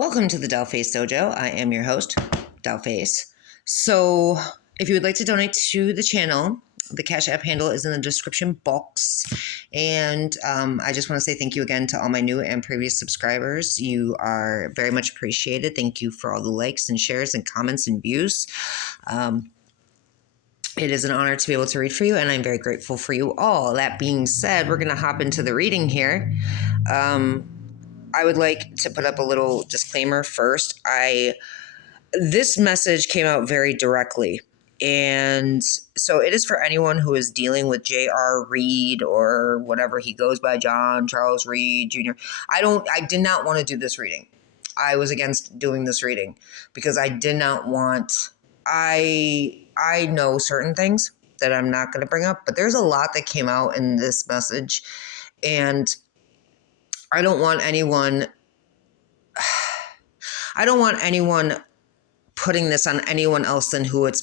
Welcome to the Dollface Dojo. I am your host, Dollface. So, if you would like to donate to the channel, the Cashapp handle is in the description box. And I just want to say thank you again to all my new and previous subscribers. You are very much appreciated. Thank you for all the likes and shares and comments and views. It is an honor to be able to read for you, and I'm very grateful for you all. That being said, we're going to hop into the reading here. I would like to put up a little disclaimer first. This message came out very directly, and so it is for anyone who is dealing with J.R. Reed or whatever he goes by, John Charles Reed Jr. I did not want to do this reading. I was against doing this reading because I did not want. I know certain things that I'm not going to bring up, but there's a lot that came out in this message, and I don't want anyone putting this on anyone else than who it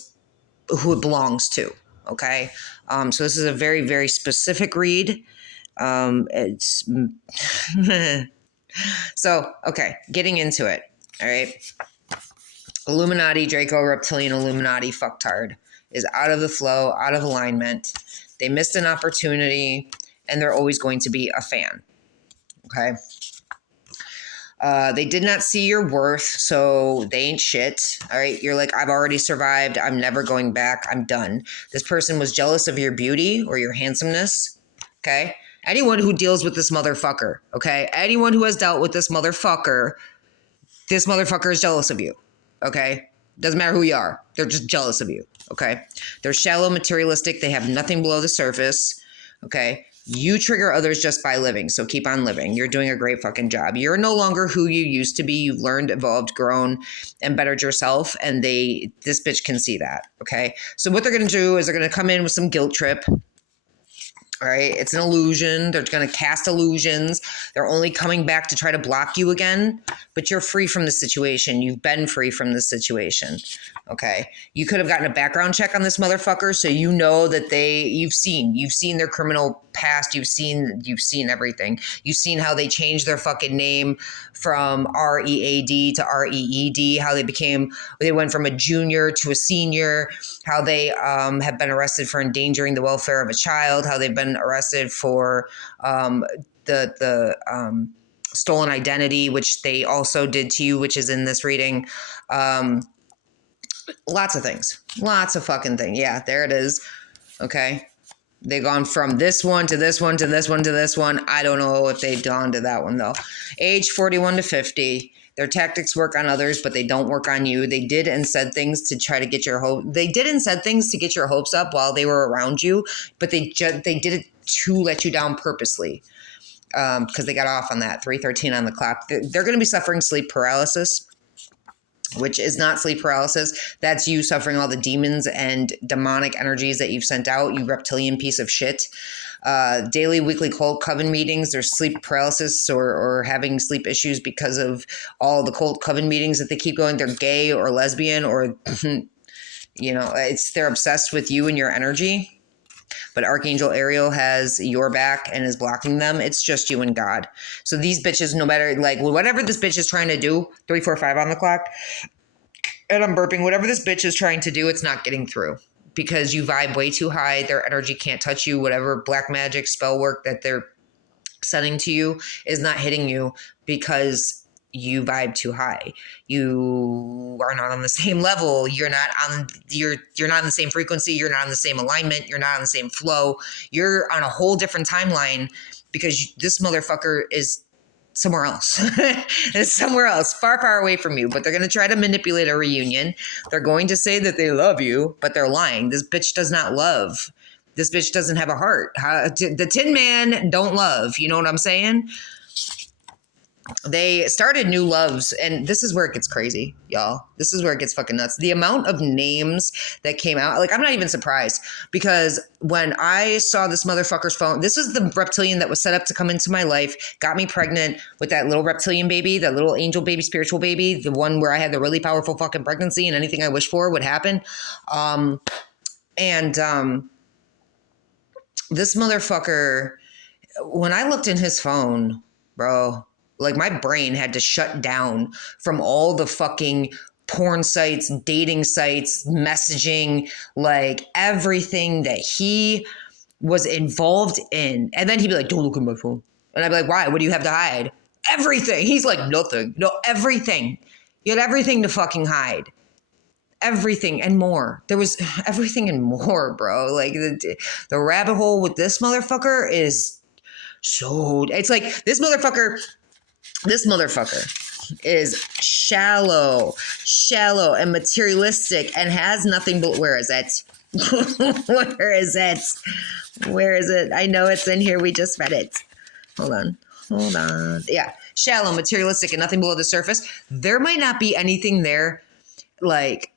belongs to. Okay. So this is a very, very specific read. It's so, okay, getting into it. All right. Illuminati, Draco, Reptilian Illuminati, fucktard is out of the flow, out of alignment. They missed an opportunity, and they're always going to be a fan. Okay. They did not see your worth, so they ain't shit. All right. You're like, I've already survived. I'm never going back. I'm done. This person was jealous of your beauty or your handsomeness. Okay. Anyone who deals with this motherfucker. Okay. Anyone who has dealt with this motherfucker is jealous of you. Okay. Doesn't matter who you are. They're just jealous of you. Okay. They're shallow, materialistic. They have nothing below the surface. Okay. You trigger others just by living, so keep on living. You're doing a great fucking job. You're no longer who you used to be. You've learned, evolved, grown, and bettered yourself, and this bitch can see that, okay? So what they're going to do is they're going to come in with some guilt trip. All right, it's an illusion. They're going to cast illusions. They're only coming back to try to block you again, but you're free from the situation. You've been free from this situation. Okay, you could have gotten a background check on this motherfucker, so you know that you've seen their criminal past. You've seen everything. You've seen how they changed their fucking name from READ to REED. How they went from a junior to a senior. How they have been arrested for endangering the welfare of a child. How they've been arrested for the stolen identity, which they also did to you, which is in this reading. Lots of things. Lots of fucking things. Yeah, there it is. Okay. They've gone from this one to this one to this one to this one. I don't know if they've gone to that one, though. Age 41 to 50. Their tactics work on others, but they don't work on you. They did and said things to try to get your hope. They did and said things to get your hopes up while they were around you, but they did it to let you down purposely because they got off on that 3:13 on the clock. They're going to be suffering sleep paralysis, which is not sleep paralysis. That's you suffering all the demons and demonic energies that you've sent out, you reptilian piece of shit. Daily, weekly cult coven meetings. There's sleep paralysis or having sleep issues because of all the cult coven meetings that they keep going. They're gay or lesbian or, they're obsessed with you and your energy. But Archangel Ariel has your back and is blocking them. It's just you and God. So these bitches, no matter, whatever this bitch is trying to do, 3, 4, 5 on the clock, and I'm burping, whatever this bitch is trying to do, it's not getting through because you vibe way too high. Their energy can't touch you. Whatever black magic spell work that they're sending to you is not hitting you because you vibe too high. You are not on the same level. You're not on the same frequency. You're not on the same alignment. You're not on the same flow. You're on a whole different timeline because this motherfucker is somewhere else. It's somewhere else, far, far away from you. But they're going to try to manipulate a reunion. They're going to say that they love you, but they're lying. This bitch does not love. This bitch doesn't have a heart. The Tin Man don't love. You know what I'm saying? They started new loves, and this is where it gets crazy, y'all. This is where it gets fucking nuts. The amount of names that came out, I'm not even surprised because when I saw this motherfucker's phone, this is the reptilian that was set up to come into my life, got me pregnant with that little reptilian baby, that little angel baby, spiritual baby, the one where I had the really powerful fucking pregnancy and anything I wished for would happen. This motherfucker, when I looked in his phone, bro, Like my brain had to shut down from all the fucking porn sites, dating sites, messaging, like everything that he was involved in. And then he'd be like, don't look at my phone. And I'd be like, why? What do you have to hide? Everything. He's like, nothing. No, everything. You had everything to fucking hide. Everything and more. There was everything and more, bro. Like the rabbit hole with this motherfucker is so, it's like this motherfucker is shallow and materialistic and has nothing but, where is it? Where is it? Where is it? I know it's in here. We just read it. Hold on. Yeah. Shallow, materialistic, and nothing below the surface. There might not be anything there like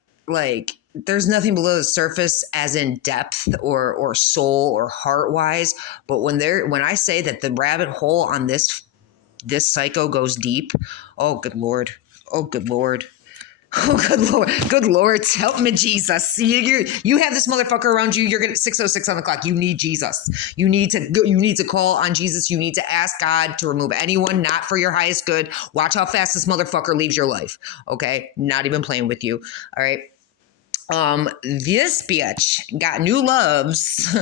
there's nothing below the surface as in depth or soul or heart wise. But when I say that the rabbit hole on this psycho goes deep, oh good Lord. Oh good Lord. Oh, good Lord, help me, Jesus. You have this motherfucker around you. You're getting 6:06 on the clock. You need Jesus. You need to call on Jesus. You need to ask God to remove anyone not for your highest good. Watch how fast this motherfucker leaves your life. Okay, not even playing with you. All right. This bitch got new loves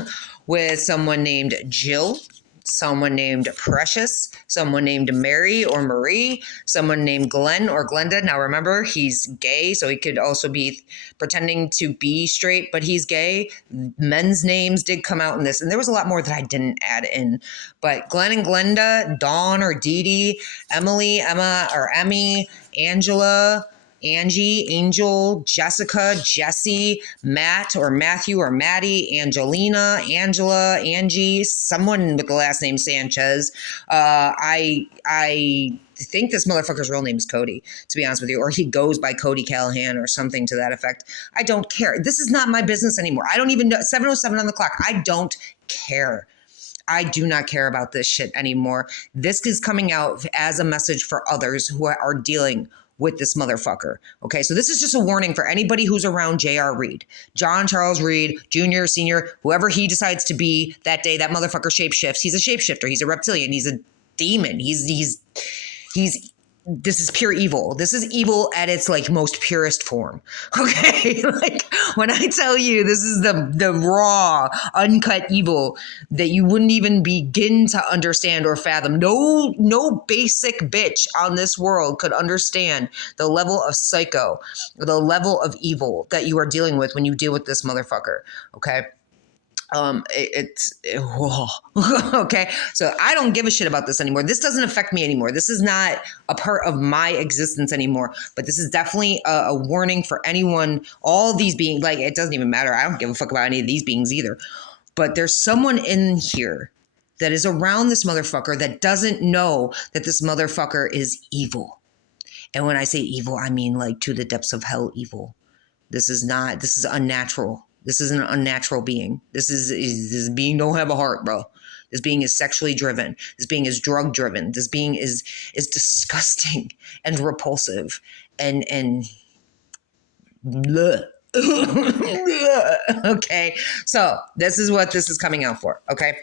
with someone named Jill, someone named Precious, someone named Mary or Marie, someone named Glenn or Glenda. Now remember, he's gay, so he could also be pretending to be straight, but he's gay. Men's names did come out in this, and there was a lot more that I didn't add in. But Glenn and Glenda, Dawn or Dee Dee, Emily, Emma or Emmy, Angela, Angie, Angel, Jessica, Jesse, Matt or Matthew or Maddie, Angelina, Angela, Angie, someone with the last name Sanchez. I think this motherfucker's real name is Cody, to be honest with you, or he goes by Cody Callahan or something to that effect. I don't care. This is not my business anymore. I don't even know. 7:07 on the clock. I don't care. I do not care about this shit anymore. This is coming out as a message for others who are dealing with this motherfucker. Okay, so this is just a warning for anybody who's around J.R. Reed, John Charles Reed, Jr., Senior, whoever he decides to be that day. That motherfucker shapeshifts. He's a shapeshifter. He's a reptilian. He's a demon. He's this is pure evil. This is evil at its like most purest form. Okay, like when I tell you this is the raw, uncut evil that you wouldn't even begin to understand or fathom. No basic bitch on this world could understand the level of psycho, the level of evil that you are dealing with when you deal with this motherfucker. Okay. Okay. So I don't give a shit about this anymore. This doesn't affect me anymore. This is not a part of my existence anymore, but this is definitely a warning for anyone, all these beings. Like, it doesn't even matter. I don't give a fuck about any of these beings either, but there's someone in here that is around this motherfucker that doesn't know that this motherfucker is evil. And when I say evil, I mean like to the depths of hell evil. This is unnatural. This is an unnatural being. This being don't have a heart, bro. This being is sexually driven. This being is drug driven. This being is disgusting and repulsive and bleh. Okay. So this is what this is coming out for. Okay.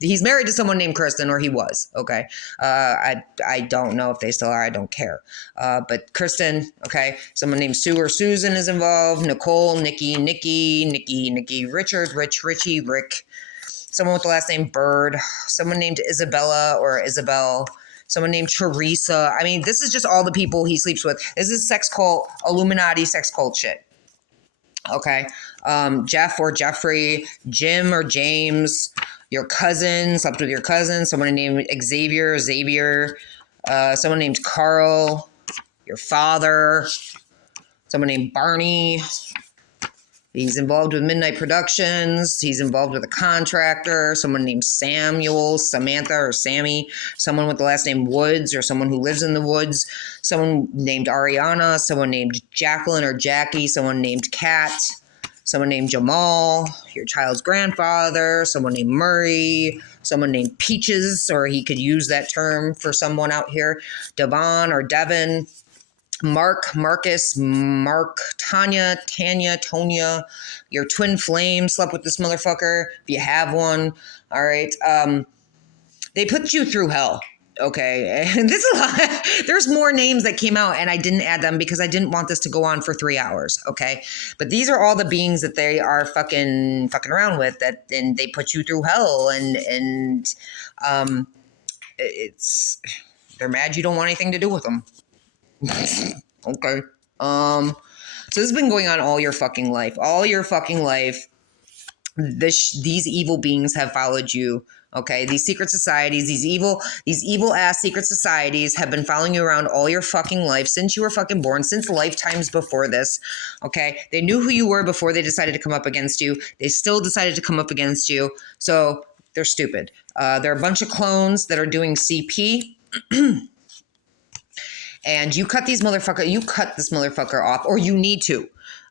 He's married to someone named Kristen, or he was. Okay. I don't know if they still are. I don't care. But Kristen, okay. Someone named Sue or Susan is involved. Nicole, Nikki, Richard, Richie, Rick. Someone with the last name Bird. Someone named Isabella or Isabel. Someone named Teresa. I mean, this is just all the people he sleeps with. This is sex cult, Illuminati sex cult shit. Okay. Jeff or Jeffrey, Jim or James, your cousin, slept with your cousin, someone named Xavier, someone named Carl, your father, someone named Barney. He's involved with Midnight Productions. He's involved with a contractor, someone named Samuel, Samantha, or Sammy, someone with the last name Woods, or someone who lives in the woods, someone named Ariana, someone named Jacqueline or Jackie, someone named Kat, someone named Jamal, your child's grandfather, someone named Murray, someone named Peaches, or he could use that term for someone out here, Devon or Devin, Marcus, Tanya, Tonya, your twin flame slept with this motherfucker, if you have one. All right. They put you through hell. Okay, and this is a lot. There's more names that came out, and I didn't add them because I didn't want this to go on for 3 hours. Okay, but these are all the beings that they are fucking around with, that, and they put you through hell, and it's they're mad you don't want anything to do with them. Okay, so this has been going on all your fucking life, These evil beings have followed you. Okay, these secret societies, these evil ass secret societies have been following you around all your fucking life, since you were fucking born, since lifetimes before this. Okay, they knew who you were before they decided to come up against you. They still decided to come up against you. So they're stupid. They're a bunch of clones that are doing CP. And you cut this motherfucker off, or you need to.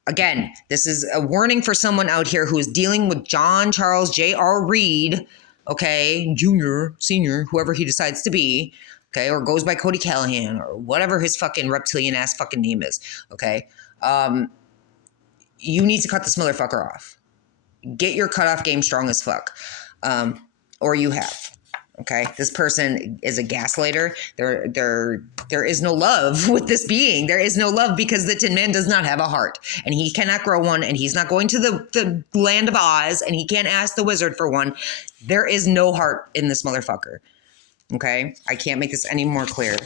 Again, this is a warning for someone out here who is dealing with John Charles J.R. Reed, okay, Junior, Senior, whoever he decides to be, okay, or goes by Cody Callahan, or whatever his fucking reptilian ass fucking name is, okay. You need to cut this motherfucker off. Get your cutoff game strong as fuck, or you have. Okay, this person is a gaslighter. There is no love with this being. There is no love because the Tin Man does not have a heart, and he cannot grow one, and he's not going to the land of Oz, and he can't ask the wizard for one. There is no heart in this motherfucker. Okay, I can't make this any more clear.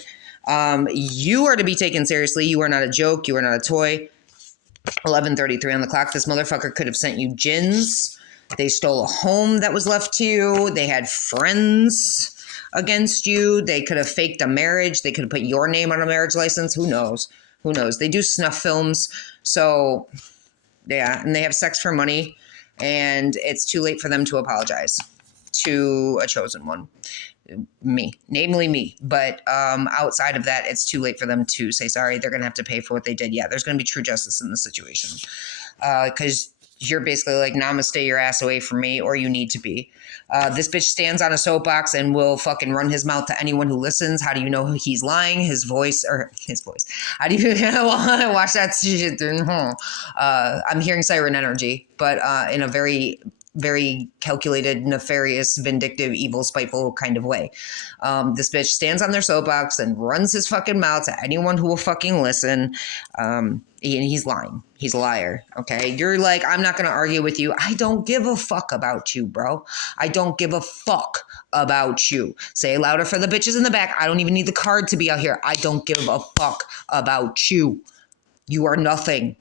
You are to be taken seriously. You are not a joke. You are not a toy. 11:33 on the clock. This motherfucker could have sent you jinns. They stole a home that was left to you. They had friends against you. They could have faked a marriage. They could have put your name on a marriage license. Who knows? Who knows? They do snuff films. So, yeah, and they have sex for money. And it's too late for them to apologize to a chosen one. Namely me. But outside of that, it's too late for them to say sorry. They're going to have to pay for what they did. Yeah, there's going to be true justice in this situation. Because you're basically like, namaste your ass away from me, or you need to be. This bitch stands on a soapbox and will fucking run his mouth to anyone who listens. How do you know he's lying? His voice. How do you watch that shit? I'm hearing siren energy, but in a very, very calculated, nefarious, vindictive, evil, spiteful kind of way. This bitch stands on their soapbox and runs his fucking mouth to anyone who will fucking listen. And he's lying. He's a liar. Okay. You're like, I'm not going to argue with you. I don't give a fuck about you, bro. I don't give a fuck about you. Say it louder for the bitches in the back. I don't even need the card to be out here. I don't give a fuck about you. You are nothing.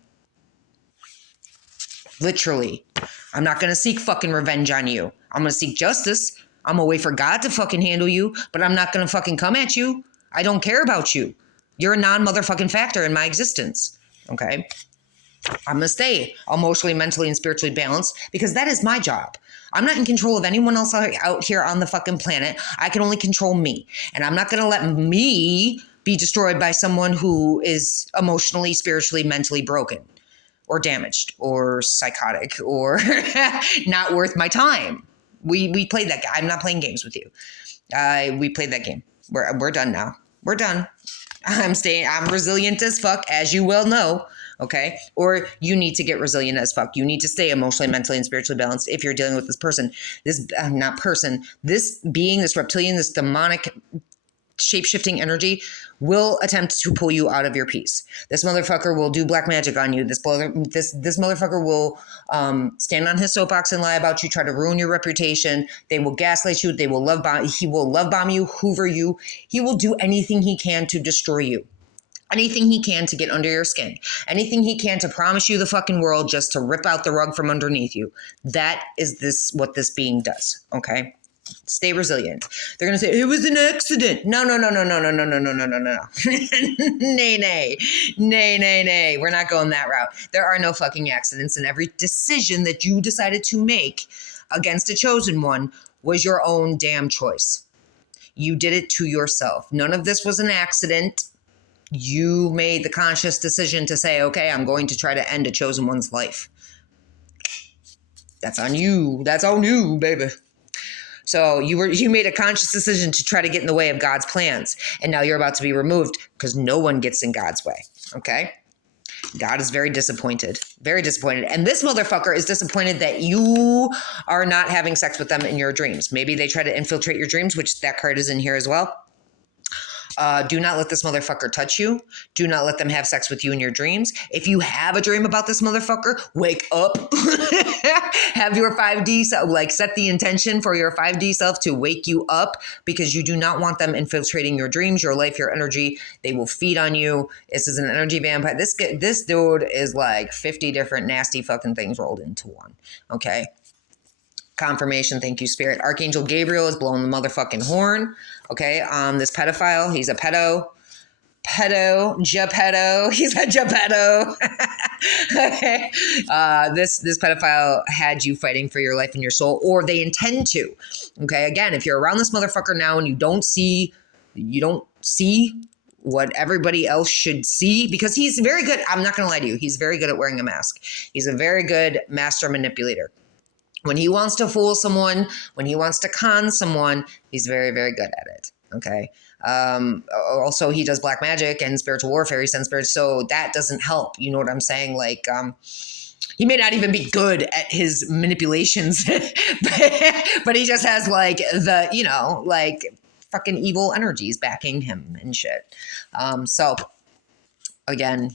Literally. I'm not going to seek fucking revenge on you. I'm going to seek justice. I'm going to wait for God to fucking handle you, but I'm not going to fucking come at you. I don't care about you. You're a non-motherfucking factor in my existence. Okay? I'm going to stay emotionally, mentally, and spiritually balanced because that is my job. I'm not in control of anyone else out here on the fucking planet. I can only control me. And I'm not going to let me be destroyed by someone who is emotionally, spiritually, mentally broken or damaged or psychotic or not worth my time. We played that game. I'm not playing games with you. We played that game. We're done now. We're done. I'm resilient as fuck, as you well know. Okay. Or you need to get resilient as fuck. You need to stay emotionally, mentally, and spiritually balanced if you're dealing with this person. This being, this reptilian, this demonic shape-shifting energy will attempt to pull you out of your peace. This motherfucker will do black magic on you. This motherfucker will stand on his soapbox and lie about you, try to ruin your reputation. They will gaslight you. He will love bomb you, hoover you. He will do anything he can to destroy you. Anything he can to get under your skin. Anything he can to promise you the fucking world just to rip out the rug from underneath you. That is what this being does. Okay? Stay resilient. They're going to say, it was an accident. No. Nay. We're not going that route. There are no fucking accidents, and every decision that you decided to make against a chosen one was your own damn choice. You did it to yourself. None of this was an accident. You made the conscious decision to say, okay, I'm going to try to end a chosen one's life. That's on you. That's on you, baby. So you made a conscious decision to try to get in the way of God's plans. And now you're about to be removed because no one gets in God's way. Okay? God is very disappointed. Very disappointed. And this motherfucker is disappointed that you are not having sex with them in your dreams. Maybe they try to infiltrate your dreams, which that card is in here as well. Do not let this motherfucker touch you. Do not let them have sex with you in your dreams. If you have a dream about this motherfucker, wake up. Have your 5D self, like set the intention for your 5D self to wake you up, because you do not want them infiltrating your dreams, your life, your energy. They will feed on you. This is an energy vampire. This dude is like 50 different nasty fucking things rolled into one. Okay. Confirmation. Thank you, Spirit. Archangel Gabriel is blowing the motherfucking horn. Okay. This pedophile, he's a pedo. He's a Geppetto. Okay. This pedophile had you fighting for your life and your soul, or they intend to. Okay. Again, if you're around this motherfucker now and you don't see what everybody else should see, because he's very good. I'm not going to lie to you. He's very good at wearing a mask. He's a very good master manipulator. When he wants to fool someone, when he wants to con someone, he's very, very good at it. Okay. Also, he does black magic and spiritual warfare. He sends spirits. So that doesn't help. You know what I'm saying? Like, he may not even be good at his manipulations, but he just has like like fucking evil energies backing him and shit. So again,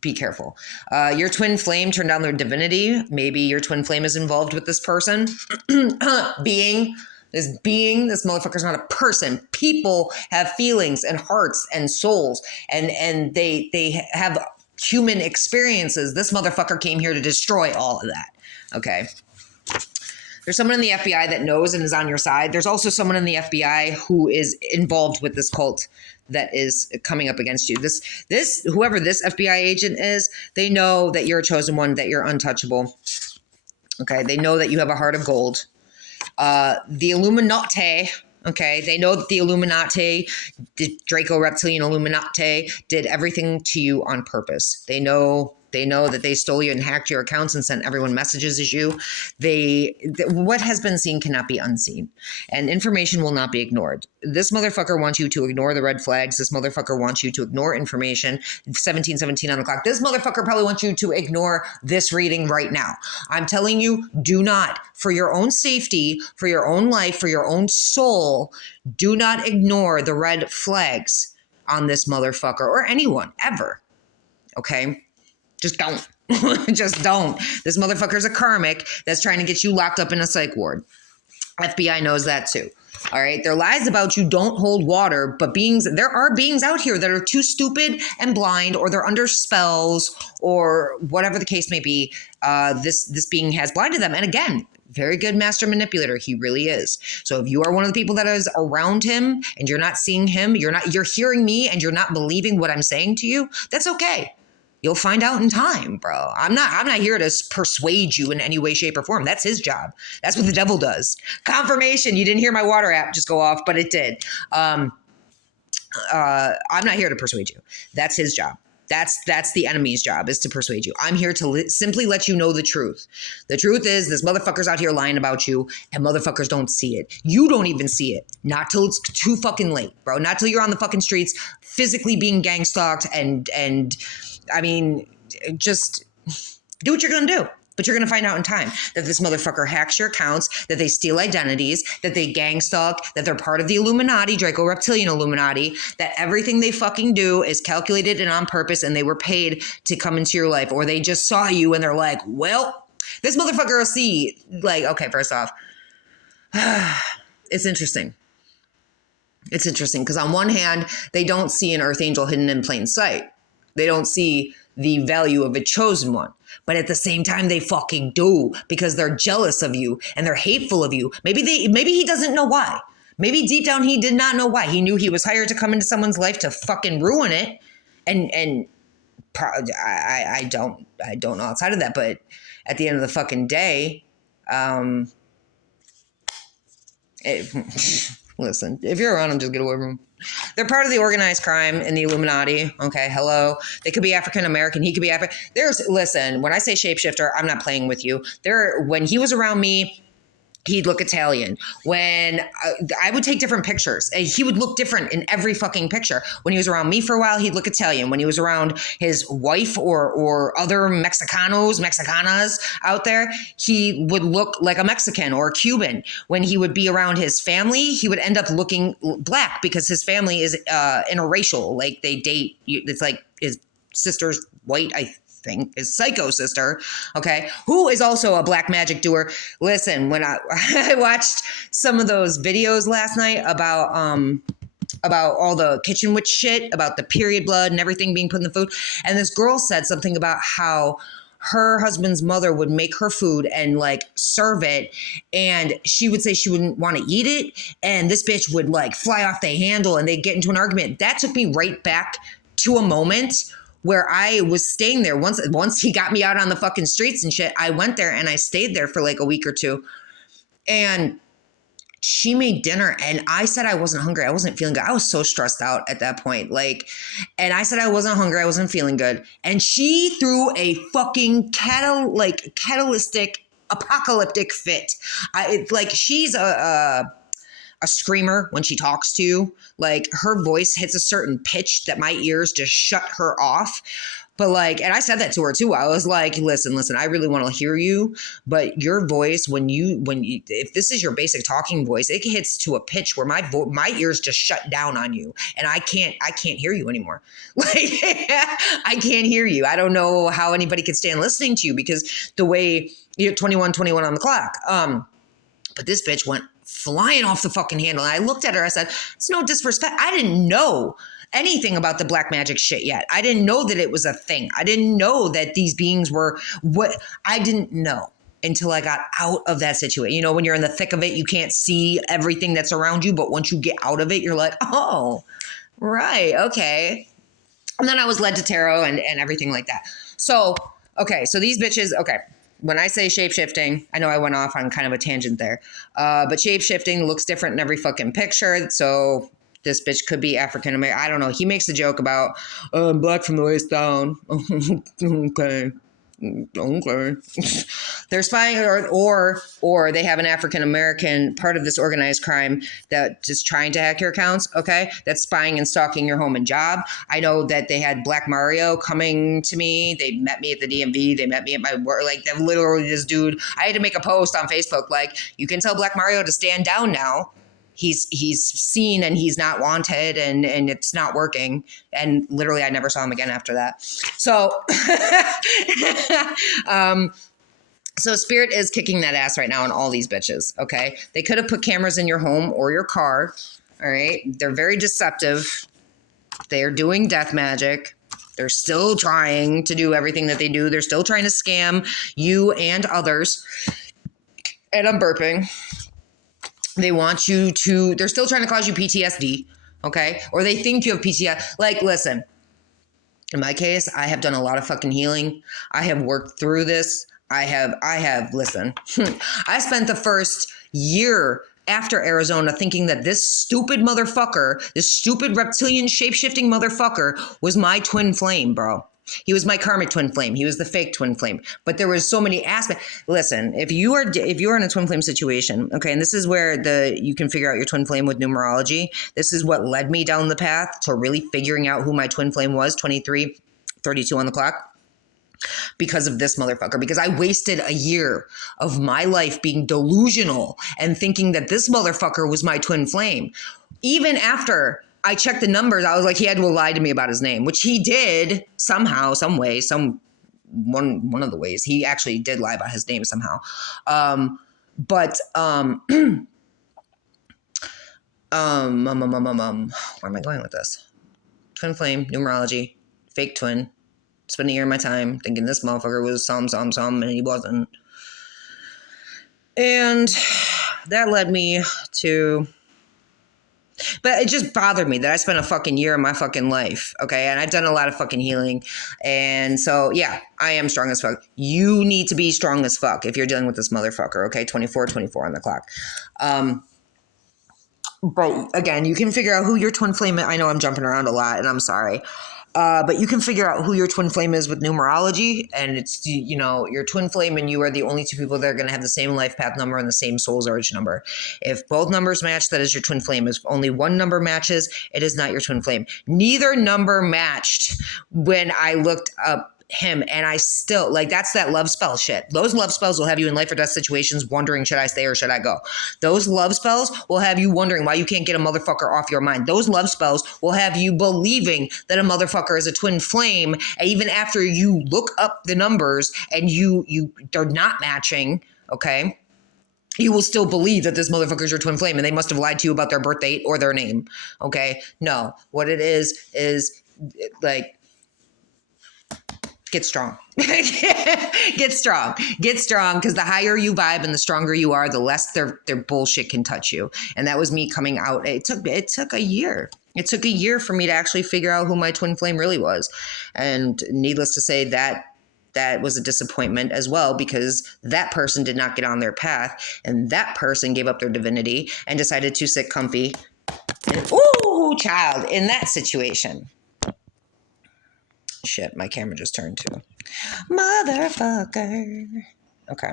be careful. Your twin flame turned on their divinity. Maybe your twin flame is involved with this person. This motherfucker's not a person. People have feelings and hearts and souls, and they have human experiences. This motherfucker came here to destroy all of that. Okay. There's someone in the FBI that knows and is on your side. There's also someone in the FBI who is involved with this cult that is coming up against you. Whoever this FBI agent is, they know that you're a chosen one, that you're untouchable. Okay. They know that you have a heart of gold. The Illuminati, okay, they know that the Illuminati, the Draco Reptilian Illuminati, did everything to you on purpose. They know that they stole you and hacked your accounts and sent everyone messages as you. What has been seen cannot be unseen, and information will not be ignored. This motherfucker wants you to ignore the red flags. This motherfucker wants you to ignore information. 1717 on the clock. This motherfucker probably wants you to ignore this reading right now. I'm telling you, do not, for your own safety, for your own life, for your own soul, do not ignore the red flags on this motherfucker or anyone ever. Okay? Just don't. Just don't. This motherfucker's a karmic that's trying to get you locked up in a psych ward. FBI knows that too. All right. Their lies about you don't hold water, but there are beings out here that are too stupid and blind, or they're under spells, or whatever the case may be. This being has blinded them. And again, very good master manipulator. He really is. So if you are one of the people that is around him and you're not seeing him, you're hearing me and you're not believing what I'm saying to you, that's okay. You'll find out in time, bro. I'm not here to persuade you in any way, shape, or form. That's his job. That's what the devil does. Confirmation. You didn't hear my water app just go off, but it did. I'm not here to persuade you. That's his job. That's the enemy's job, is to persuade you. I'm here to simply let you know the truth. The truth is this motherfucker's out here lying about you, and motherfuckers don't see it. You don't even see it. Not till it's too fucking late, bro. Not till you're on the fucking streets physically being gang stalked and I mean, just do what you're going to do. But you're going to find out in time that this motherfucker hacks your accounts, that they steal identities, that they gang stalk, that they're part of the Illuminati, Draco Reptilian Illuminati, that everything they fucking do is calculated and on purpose, and they were paid to come into your life. Or they just saw you and they're like, well, this motherfucker will see. Like, okay, first off, it's interesting. It's interesting because on one hand, they don't see an earth angel hidden in plain sight. They don't see the value of a chosen one. But at the same time, they fucking do, because they're jealous of you and they're hateful of you. Maybe he doesn't know why. Maybe deep down he did not know why. He knew he was hired to come into someone's life to fucking ruin it. And I don't know outside of that. But at the end of the fucking day, listen, if you're around him, just get away from him. They're part of the organized crime in the Illuminati. Okay, hello. They could be African American. He could be Listen, when I say shapeshifter, I'm not playing with you. When he was around me, he'd look Italian. When I would take different pictures, he would look different in every fucking picture. When he was around me for a while, he'd look Italian. When he was around his wife or other Mexicanas out there, he would look like a Mexican or a Cuban. When he would be around his family, he would end up looking black because his family is interracial. Like they date, it's like his sister's white, I think, his psycho sister, okay, who is also a black magic doer. Listen, when I watched some of those videos last night about all the kitchen witch shit, about the period blood and everything being put in the food, and this girl said something about how her husband's mother would make her food and like serve it, and she would say she wouldn't want to eat it, and this bitch would like fly off the handle and they'd get into an argument. That took me right back to a moment where I was staying there. Once he got me out on the fucking streets and shit, I went there and I stayed there for like a week or two. And she made dinner and I said I wasn't hungry. I wasn't feeling good. I was so stressed out at that point. And I said I wasn't hungry. I wasn't feeling good. And she threw a fucking catalytic apocalyptic fit. She's a screamer when she talks to you. Like her voice hits a certain pitch that my ears just shut her off. But and I said that to her too. I was like, listen, I really want to hear you, but your voice, when you, if this is your basic talking voice, it hits to a pitch where my ears just shut down on you, and I can't hear you anymore. I can't hear you. I don't know how anybody could stand listening to you because the way you're 21 on the clock. But this bitch went flying off the fucking handle. And I looked at her, I said, it's no disrespect. I didn't know anything about the black magic shit yet. I didn't know that it was a thing. I didn't know that these beings were what I didn't know until I got out of that situation. You know, when you're in the thick of it, you can't see everything that's around you. But once you get out of it, you're like, oh, right. Okay. And then I was led to tarot and everything like that. So, okay. So these bitches, okay. When I say shape-shifting, I know I went off on kind of a tangent there, but shape-shifting looks different in every fucking picture. So this bitch could be African American. I don't know. He makes a joke about black from the waist down. Okay. They're spying or they have an African American part of this organized crime that is trying to hack your accounts. Okay. That's spying and stalking your home and job. I know that they had Black Mario coming to me. They met me at the DMV. They met me at my work. Literally this dude, I had to make a post on Facebook. You can tell Black Mario to stand down now. He's seen and he's not wanted and it's not working. And literally I never saw him again after that. So, so Spirit is kicking that ass right now on all these bitches. Okay. They could have put cameras in your home or your car. All right. They're very deceptive. They're doing death magic. They're still trying to do everything that they do. They're still trying to scam you and others. And I'm burping. They want you to, they're still trying to cause you PTSD, okay? Or they think you have PTSD. Listen, in my case, I have done a lot of fucking healing. I have worked through this. Listen, I spent the first year after Arizona thinking that this stupid motherfucker, this stupid reptilian shape-shifting motherfucker was my twin flame, bro. He was my karmic twin flame. He was the fake twin flame. But there was so many aspects. Listen, if you are in a twin flame situation, okay, and this is where you can figure out your twin flame with numerology. This is what led me down the path to really figuring out who my twin flame was, 23, 32 on the clock. Because of this motherfucker. Because I wasted a year of my life being delusional and thinking that this motherfucker was my twin flame. Even after I checked the numbers, I was like, he had to lie to me about his name, which he did somehow, some way, one of the ways. He actually did lie about his name somehow. Where am I going with this? Twin flame, numerology, fake twin. Spent a year of my time thinking this motherfucker was some, and he wasn't. And that led me to... But it just bothered me that I spent a fucking year of my fucking life, okay? And I've done a lot of fucking healing. And so, yeah, I am strong as fuck. You need to be strong as fuck if you're dealing with this motherfucker, okay? 24 on the clock. But again, you can figure out who your twin flame is. I know I'm jumping around a lot, and I'm sorry. But you can figure out who your twin flame is with numerology, and it's, you know, your twin flame and you are the only two people that are going to have the same life path number and the same soul's origin number. If both numbers match, that is your twin flame. If only one number matches, it is not your twin flame. Neither number matched when I looked up him, and I still, like, that's that love spell shit. Those love spells will have you in life or death situations wondering, should I stay or should I go? Those love spells will have you wondering why you can't get a motherfucker off your mind. Those love spells will have you believing that a motherfucker is a twin flame, and even after you look up the numbers and they're not matching, okay, you will still believe that this motherfucker is your twin flame and they must have lied to you about their birth date or their name. Okay, no, what it is like, get strong. Get strong. Get strong, because the higher you vibe and the stronger you are, the less their bullshit can touch you. And that was me coming out. It took a year. It took a year for me to actually figure out who my twin flame really was. And needless to say, that was a disappointment as well, because that person did not get on their path, and that person gave up their divinity and decided to sit comfy. And, ooh, child, in that situation. Shit, my camera just turned to motherfucker. Okay.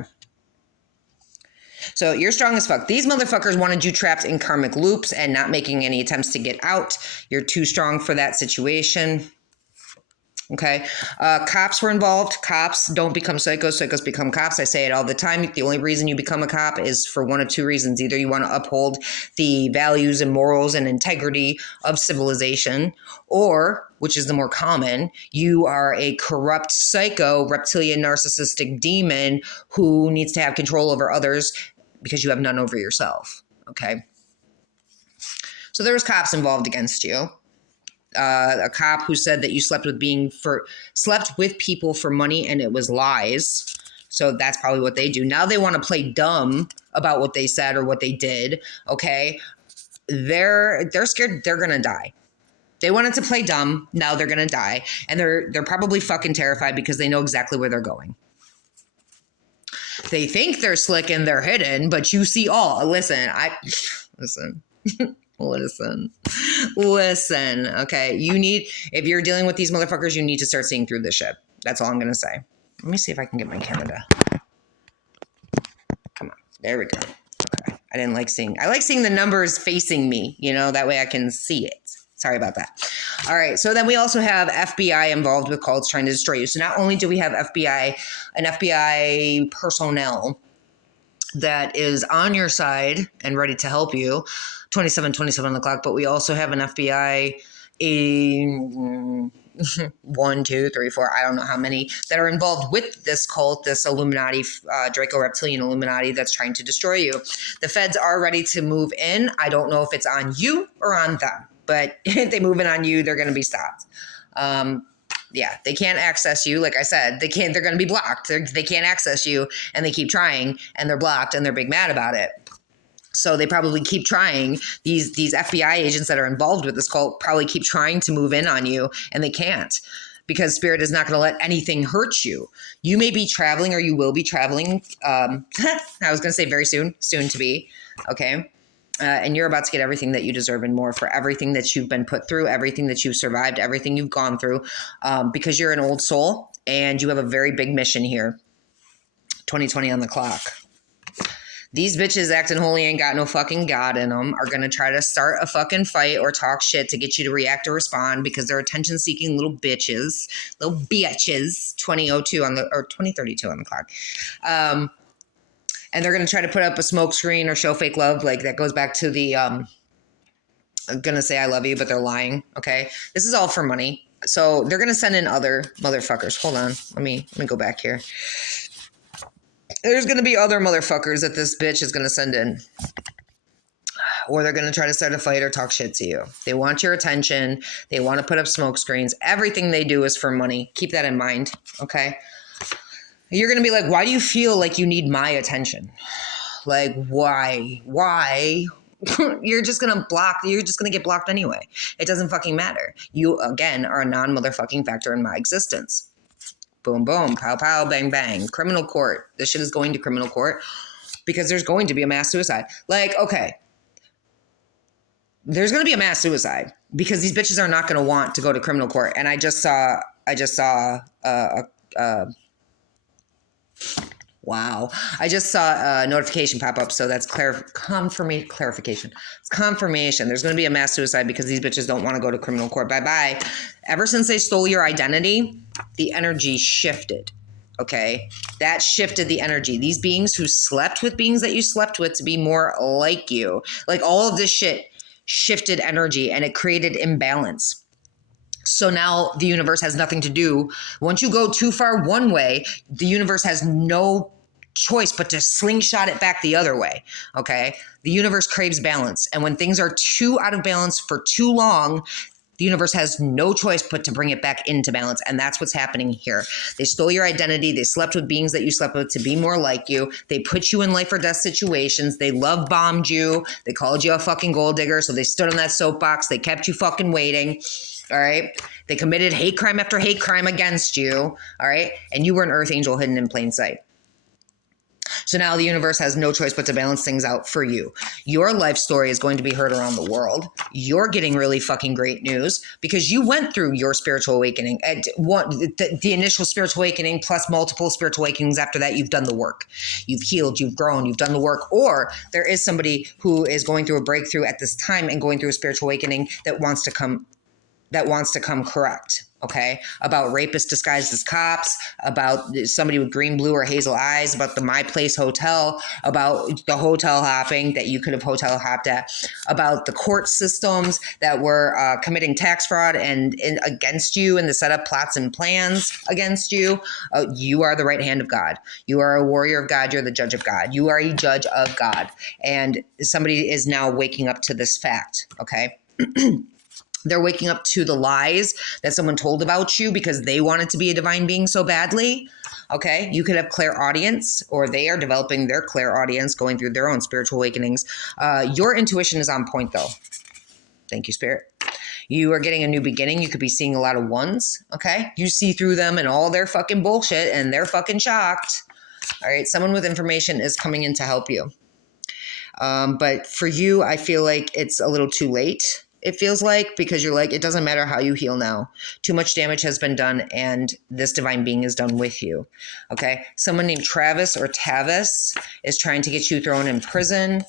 So you're strong as fuck. These motherfuckers wanted you trapped in karmic loops and not making any attempts to get out. You're too strong for that situation. Okay. Cops were involved. Cops don't become psychos. Psychos become cops. I say it all the time. The only reason you become a cop is for one of two reasons. Either you want to uphold the values and morals and integrity of civilization, or, which is the more common, you are a corrupt psycho, reptilian, narcissistic demon who needs to have control over others because you have none over yourself. Okay. So there was cops involved against you. A cop who said that you slept with people for money, and it was lies. So that's probably what they do. Now they want to play dumb about what they said or what they did. Okay. They're scared they're going to die. They wanted to play dumb. Now they're going to die. And they're probably fucking terrified because they know exactly where they're going. They think they're slick and they're hidden, but you see all. Listen. Listen, okay? If you're dealing with these motherfuckers, you need to start seeing through this shit. That's all I'm going to say. Let me see if I can get my camera to... Come on. There we go. Okay. I like seeing the numbers facing me, that way I can see it. Sorry about that. All right. So then we also have FBI involved with cults trying to destroy you. So not only do we have an FBI personnel that is on your side and ready to help you, 27 on the clock, but we also have an FBI, 1, 2, 3, 4, I don't know how many, that are involved with this cult, this Illuminati, Draco Reptilian Illuminati that's trying to destroy you. The feds are ready to move in. I don't know if it's on you or on them, but if they move in on you, they're going to be stopped. Yeah, they can't access you. Like I said, they're going to be blocked. They can't access you, and they keep trying, and they're blocked, and they're big mad about it. So they probably keep trying. These FBI agents that are involved with this cult probably keep trying to move in on you, and they can't, because Spirit is not going to let anything hurt you. You may be traveling, or you will be traveling. I was going to say very soon to be. Okay. And you're about to get everything that you deserve and more for everything that you've been put through, everything that you've survived, everything you've gone through, because you're an old soul and you have a very big mission here. 2020 on the clock. These bitches acting holy ain't got no fucking God in them are going to try to start a fucking fight or talk shit to get you to react or respond, because they're attention-seeking little bitches. 2032 on the clock. And they're going to try to put up a smoke screen or show fake love. Like, that goes back to the, I'm going to say I love you, but they're lying. Okay. This is all for money. So they're going to send in other motherfuckers. Hold on. Let me go back here. There's going to be other motherfuckers that this bitch is going to send in. Or they're going to try to start a fight or talk shit to you. They want your attention. They want to put up smoke screens. Everything they do is for money. Keep that in mind. Okay. You're going to be like, why do you feel like you need my attention? Like, why? You're just going to block. You're just going to get blocked anyway. It doesn't fucking matter. You, again, are a non-motherfucking factor in my existence. Boom, boom, pow, pow, bang, bang. Criminal court. This shit is going to criminal court because there's going to be a mass suicide. Like, okay. there's going to be a mass suicide because these bitches are not going to want to go to criminal court. And I just saw wow. I just saw a notification pop up. So that's clarification. It's confirmation. There's going to be a mass suicide because these bitches don't want to go to criminal court. Bye-bye. Ever since they stole your identity, the energy shifted. Okay. That shifted the energy. These beings who slept with beings that you slept with to be more like you, like all of this shit shifted energy and it created imbalance. So now the universe has nothing to do. Once you go too far one way, the universe has no choice but to slingshot it back the other way. Okay. The universe craves balance. And when things are too out of balance for too long, the universe has no choice but to bring it back into balance. And that's what's happening here. They stole your identity. They slept with beings that you slept with to be more like you. They put you in life or death situations. They love bombed you. They called you a fucking gold digger. So they stood on that soapbox. They kept you fucking waiting. All right. They committed hate crime after hate crime against you. All right. And you were an earth angel hidden in plain sight. So now the universe has no choice but to balance things out for you. Your life story is going to be heard around the world. You're getting really fucking great news because you went through your spiritual awakening. The initial spiritual awakening plus multiple spiritual awakenings after that, you've done the work. You've healed, you've grown, you've done the work. Or there is somebody who is going through a breakthrough at this time and going through a spiritual awakening that wants to come correct. Okay. About rapists disguised as cops, about somebody with green, blue, or hazel eyes, about the My Place Hotel, about the hotel hopping that you could have hotel hopped at, about the court systems that were committing tax fraud and against you and the set up plots and plans against you. You are the right hand of God. You are a warrior of God. You're the judge of God. You are a judge of God. And somebody is now waking up to this fact. Okay. They're waking up to the lies that someone told about you because they wanted to be a divine being so badly. Okay. You could have clairaudience, or they are developing their clairaudience, going through their own spiritual awakenings. Your intuition is on point though. Thank you, Spirit. You are getting a new beginning. You could be seeing a lot of ones. Okay. You see through them and all their fucking bullshit and they're fucking shocked. All right. Someone with information is coming in to help you. But for you, I feel like it's a little too late. It feels like, because you're like, it doesn't matter how you heal now. Too much damage has been done and this divine being is done with you. Okay. Someone named Travis or Tavis is trying to get you thrown in prison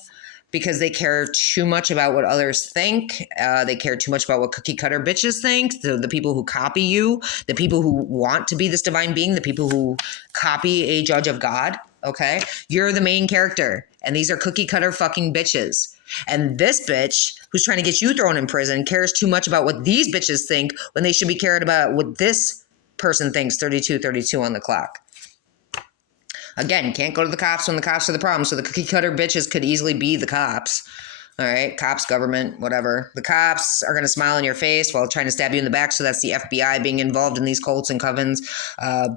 because they care too much about what others think. They care too much about what cookie cutter bitches think. The people who copy you, the people who want to be this divine being, the people who copy a judge of God. Okay. You're the main character and these are cookie cutter fucking bitches. And this bitch who's trying to get you thrown in prison cares too much about what these bitches think when they should be cared about what this person thinks. 32 on the clock. Again, can't go to the cops when the cops are the problem. So the cookie cutter bitches could easily be the cops. All right. Cops, government, whatever. The cops are going to smile in your face while trying to stab you in the back. So that's the FBI being involved in these cults and covens.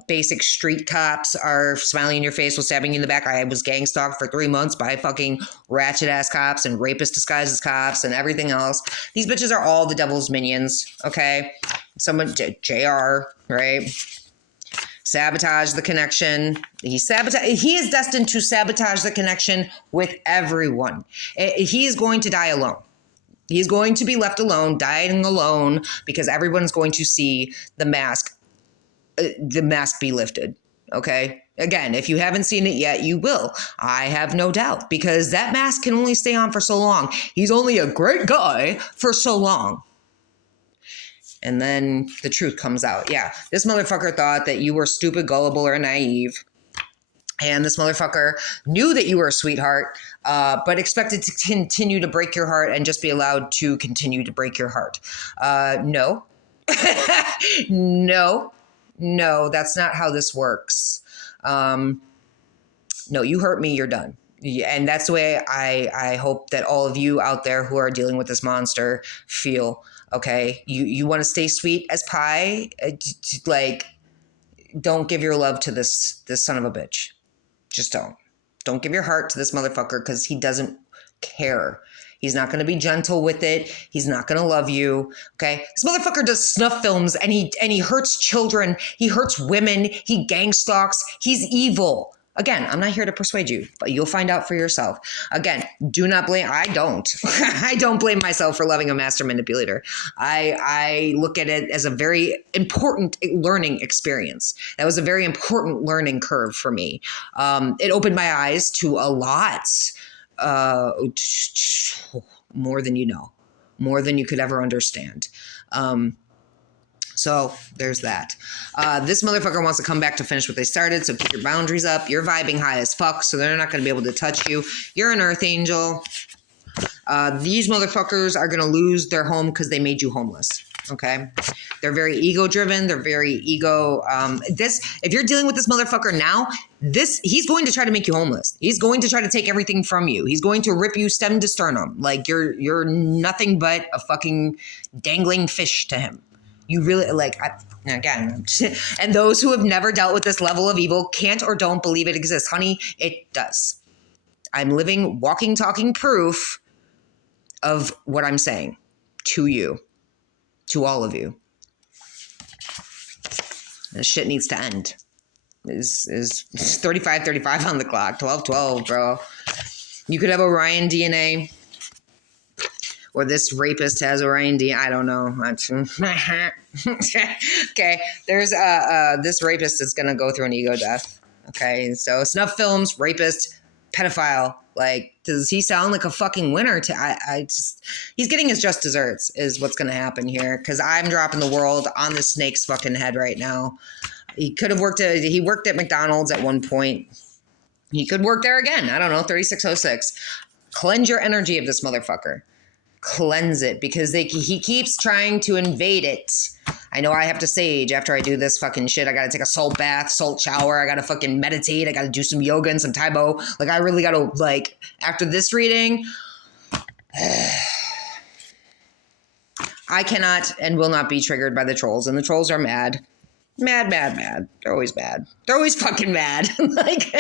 Basic street cops are smiling in your face while stabbing you in the back. I was gang stalked for 3 months by fucking ratchet ass cops and rapists disguised as cops and everything else. These bitches are all the devil's minions. Okay. Someone, JR, right? Sabotage the connection. He is destined to sabotage the connection with everyone. He is going to die alone. He is going to be left alone, dying alone, because everyone's going to see the mask be lifted. Okay. Again, if you haven't seen it yet, you will. I have no doubt, because that mask can only stay on for so long. He's only a great guy for so long. And then the truth comes out. Yeah, this motherfucker thought that you were stupid, gullible, or naive. And this motherfucker knew that you were a sweetheart, but expected to continue to break your heart and just be allowed to continue to break your heart. No. No, that's not how this works. No, you hurt me, you're done. And that's the way I hope that all of you out there who are dealing with this monster feel. Okay, you want to stay sweet as pie? Like, don't give your love to this son of a bitch. Just don't. Don't give your heart to this motherfucker because he doesn't care. He's not going to be gentle with it. He's not going to love you. Okay, this motherfucker does snuff films and he hurts children. He hurts women. He gang stalks. He's evil. Again, I'm not here to persuade you, but you'll find out for yourself. Again, do not blame, I don't. I don't blame myself for loving a master manipulator. I look at it as a very important learning experience. That was a very important learning curve for me. It opened my eyes to a lot, more than you know, more than you could ever understand. So there's that. This motherfucker wants to come back to finish what they started. So keep your boundaries up. You're vibing high as fuck. So they're not going to be able to touch you. You're an earth angel. These motherfuckers are going to lose their home because they made you homeless. Okay. They're very ego driven. They're very ego. If you're dealing with this motherfucker now, he's going to try to make you homeless. He's going to try to take everything from you. He's going to rip you stem to sternum. Like you're nothing but a fucking dangling fish to him. You really again, and those who have never dealt with this level of evil can't or don't believe it exists. Honey, it does. I'm living, walking, talking proof of what I'm saying to you, to all of you. This shit needs to end. Is 35:35 on the clock, 12:12, bro. You could have Orion DNA. Or this rapist has Orion DNA. I don't know. Okay, there's this rapist is gonna go through an ego death. Okay, so snuff films, rapist, pedophile. Like, does he sound like a fucking winner? He's getting his just desserts is what's gonna happen here. Because I'm dropping the world on the snake's fucking head right now. He could have he worked at McDonald's at one point. He could work there again. I don't know. 3606. Cleanse your energy of this motherfucker. Cleanse it because he keeps trying to invade it. I know I have to sage after I do this fucking shit. I gotta take a salt bath, salt shower. I gotta fucking meditate. I gotta do some yoga and some Taibo. Like I really gotta after this reading, I cannot and will not be triggered by the trolls, and the trolls are mad. Mad. They're always mad. They're always fucking mad. like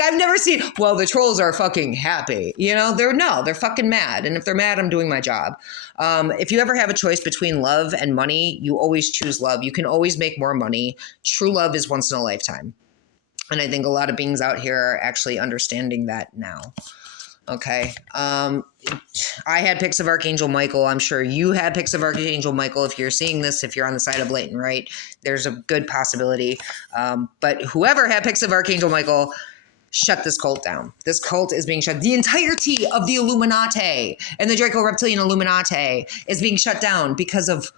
I've never seen, well, the trolls are fucking happy. You know, they're fucking mad. And if they're mad, I'm doing my job. If you ever have a choice between love and money, you always choose love. You can always make more money. True love is once in a lifetime. And I think a lot of beings out here are actually understanding that now. Okay. I had pics of Archangel Michael. I'm sure you had pics of Archangel Michael. If you're seeing this, if you're on the side of blatant right, there's a good possibility. But whoever had pics of Archangel Michael, shut this cult down. This cult is being shut. The entirety of the Illuminati and the Draco-Reptilian Illuminati is being shut down because of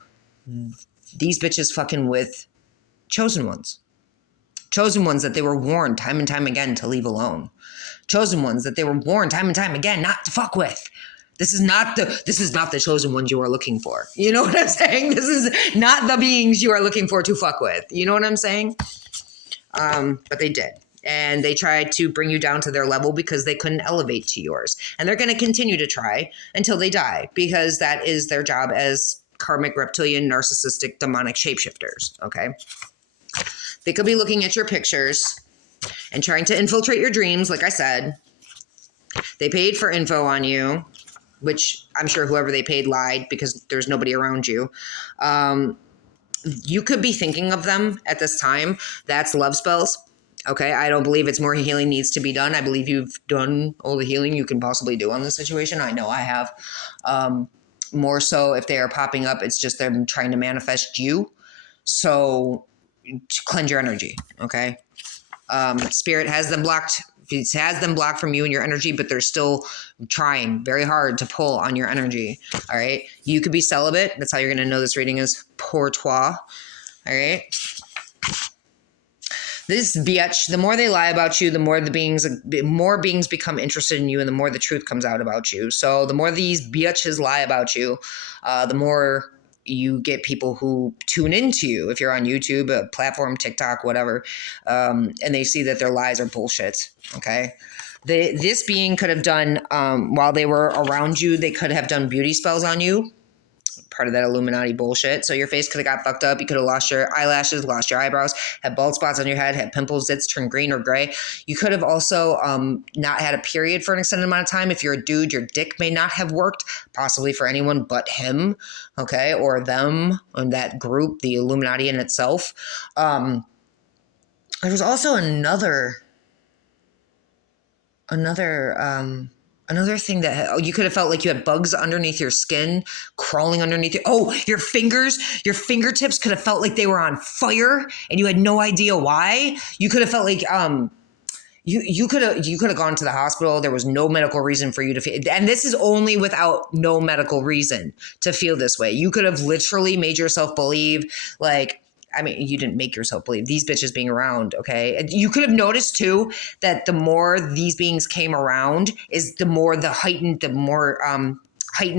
these bitches fucking with chosen ones. Chosen ones that they were warned time and time again to leave alone. Chosen ones that they were warned time and time again not to fuck with. This is not the chosen ones you are looking for. You know what I'm saying? This is not the beings you are looking for to fuck with. You know what I'm saying? But they did. And they tried to bring you down to their level because they couldn't elevate to yours. And they're going to continue to try until they die because that is their job as karmic, reptilian, narcissistic, demonic shapeshifters. Okay? They could be looking at your pictures and trying to infiltrate your dreams, like I said. They paid for info on you, which I'm sure whoever they paid lied because there's nobody around you. You could be thinking of them at this time. That's love spells. Okay, I don't believe it's more healing needs to be done. I believe you've done all the healing you can possibly do on this situation. I know I have. More so if they are popping up, it's just them trying to manifest you. So cleanse your energy, okay? Spirit has them blocked. It has them blocked from you and your energy, but they're still trying very hard to pull on your energy. All right. You could be celibate. That's how you're going to know this reading is pour toi. All right. This bitch, the more they lie about you, the more more beings become interested in you and the more the truth comes out about you. So the more these bitches lie about you, the more you get people who tune into you. If you're on YouTube, a platform, TikTok, whatever, and they see that their lies are bullshit. Okay. This being could have done, while they were around you, they could have done beauty spells on you. Part of that Illuminati bullshit. So your face could have got fucked up. You could have lost your eyelashes, lost your eyebrows, had bald spots on your head, had pimples, zits turned green or gray. You could have also not had a period for an extended amount of time. If you're a dude, your dick may not have worked, possibly for anyone but him, okay, or them, and that group, the Illuminati in itself. There was also another thing that you could have felt like you had bugs underneath your skin, crawling underneath you. Oh, your fingertips could have felt like they were on fire and you had no idea why. You could have felt like you could have gone to the hospital. There was no medical reason for you to feel, and this is only without no medical reason to feel this way. You could have literally made yourself believe, like, I mean, you didn't make yourself believe, these bitches being around, okay? And you could have noticed too that the more these beings came around, is the more heightened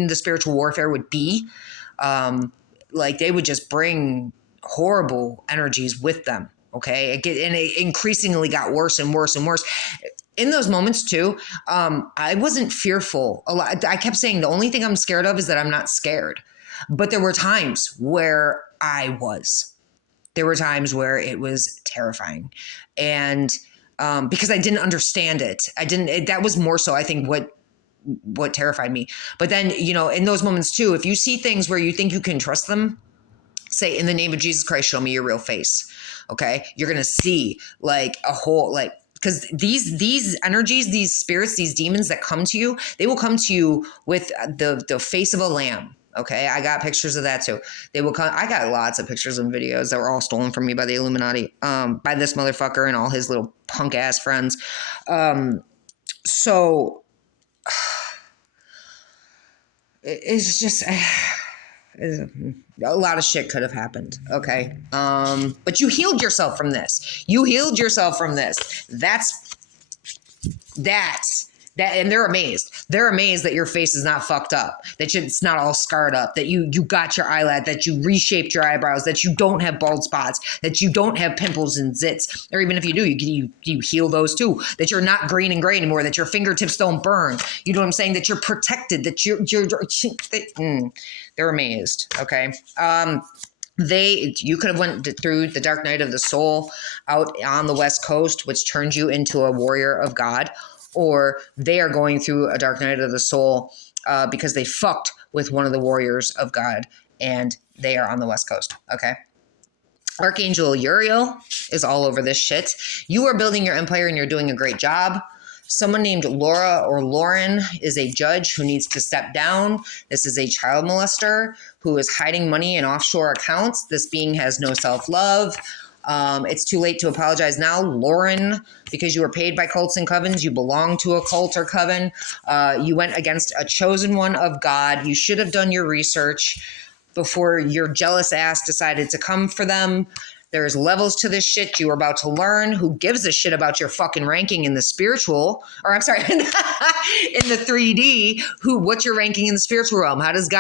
the spiritual warfare would be. Like they would just bring horrible energies with them. Okay. And it increasingly got worse and worse and worse. In those moments too, I wasn't fearful. I kept saying the only thing I'm scared of is that I'm not scared. But there were times where I was. There were times where it was terrifying. And because I didn't understand it. That was more so, I think, what terrified me. But then, in those moments too, if you see things where you think you can trust them, say, in the name of Jesus Christ, show me your real face. Okay. You're going to see like a whole, like, because these energies, these spirits, these demons that come to you, they will come to you with the face of a lamb. Okay. I got pictures of that too. They will come. I got lots of pictures and videos that were all stolen from me by the Illuminati, by this motherfucker and all his little punk ass friends. So it's just, a lot of shit could have happened. Okay. But you healed yourself from this. And they're amazed. They're amazed that your face is not fucked up, that it's not all scarred up, that you got your eyelid, that you reshaped your eyebrows, that you don't have bald spots, that you don't have pimples and zits, or even if you do, you heal those too, that you're not green and gray anymore, that your fingertips don't burn. You know what I'm saying? That you're protected, that they're amazed. Okay. You could have went through the dark night of the soul out on the West Coast, which turned you into a warrior of God, or they are going through a dark night of the soul because they fucked with one of the warriors of God, and they are on the West Coast. Okay. Archangel Uriel is all over this shit. You are building your empire and you're doing a great job. Someone named Laura or Lauren is a judge who needs to step down. This is a child molester who is hiding money in offshore accounts. This being has no self-love. It's too late to apologize now, Lauren, because you were paid by cults and covens. You belong to a cult or coven. You went against a chosen one of God. You should have done your research before your jealous ass decided to come for them. There's levels to this shit you were about to learn. Who gives a shit about your fucking ranking in the spiritual, or I'm sorry, in the 3D? What's your ranking in the spiritual realm? How does God